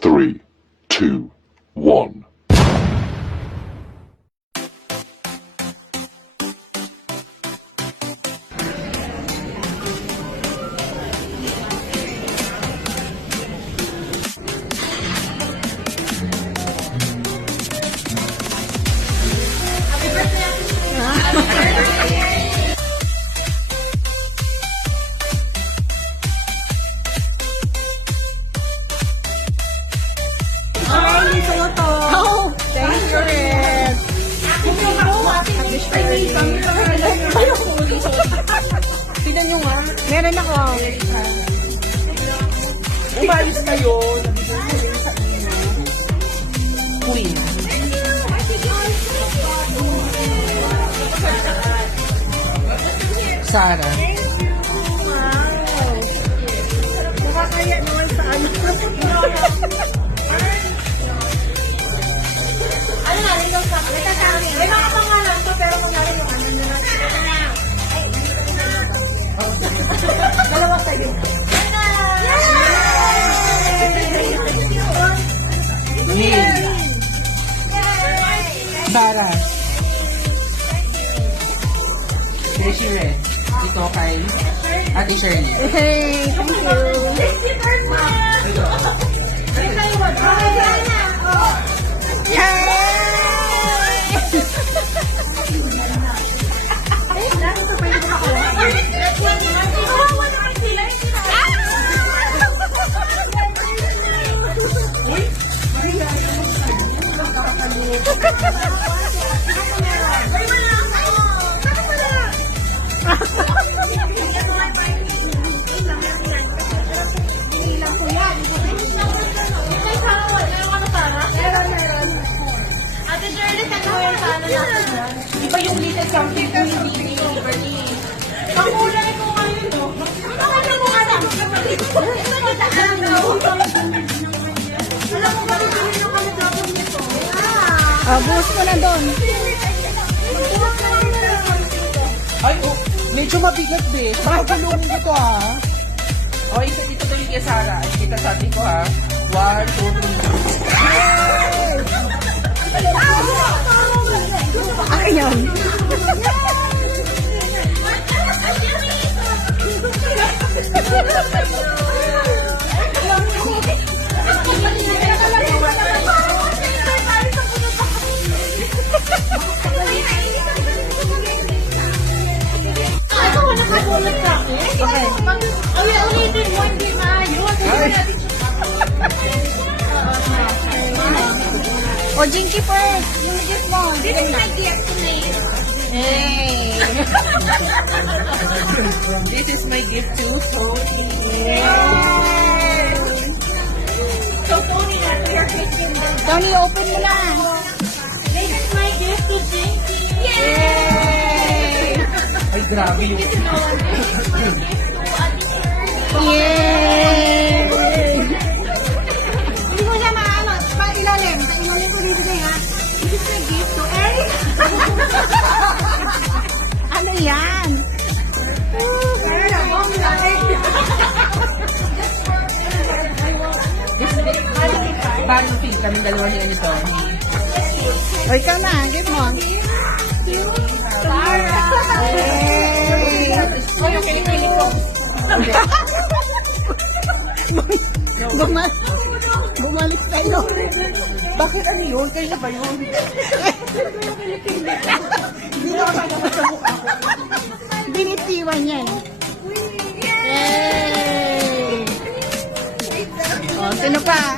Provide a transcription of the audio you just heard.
3, 2, 1. Oh, thank you, Red. Tignan nyo nga. Meron ako. Umayos kayo. Queen. Sarah. Nakakaya naman sa ano. Ano na rin daw sa akin? May mga pangalan to pero mangyari yung ano na natin. Dalawa kayo. Neil. Sarah. Trishi Red. Ito kay Ate Shirley. Hey, thank you. Ate Shirley, saan mo yung sana natin? Iba yung little something ko hindi yung Bernie. Pakulay ko ngayon, no? Pakulay mo nga lang. Alam mo ba bibili yung kami tapos nito? Buhos mo na doon. Ay, oh, medyo mabigat din. Makagulong dito ha. O, isa dito tuloy kay Sarah. Ay, kita sa atin ko ha. 1, 2, 3. Akin yun. Ito wala ka bulot sa akin. Ulitin mo, hindi maayos. O, Jinky first. Yung gift mo. This is my gift to me. Hey. This is my gift to Tony. So, Tony, na your Christian birthday. Tony, open mo na. This is my gift to Jinky. Yay! Ay, grabe yung... Yay! Hindi ko siya maano. Ilalim. Sa ilalim ko dito ha. This is my gift to Eric. Ano yan? Paano feel kami dalawa niya ni Tony? O, ikaw na. Gift mo. Yay! Ay, yung kilikili ko. Bumalik tayo. Bakit ano yun? Kaya ba yun? Hindi na ako naman sa mukha ko. Binitiwan niya eh. Yay! O, sino pa?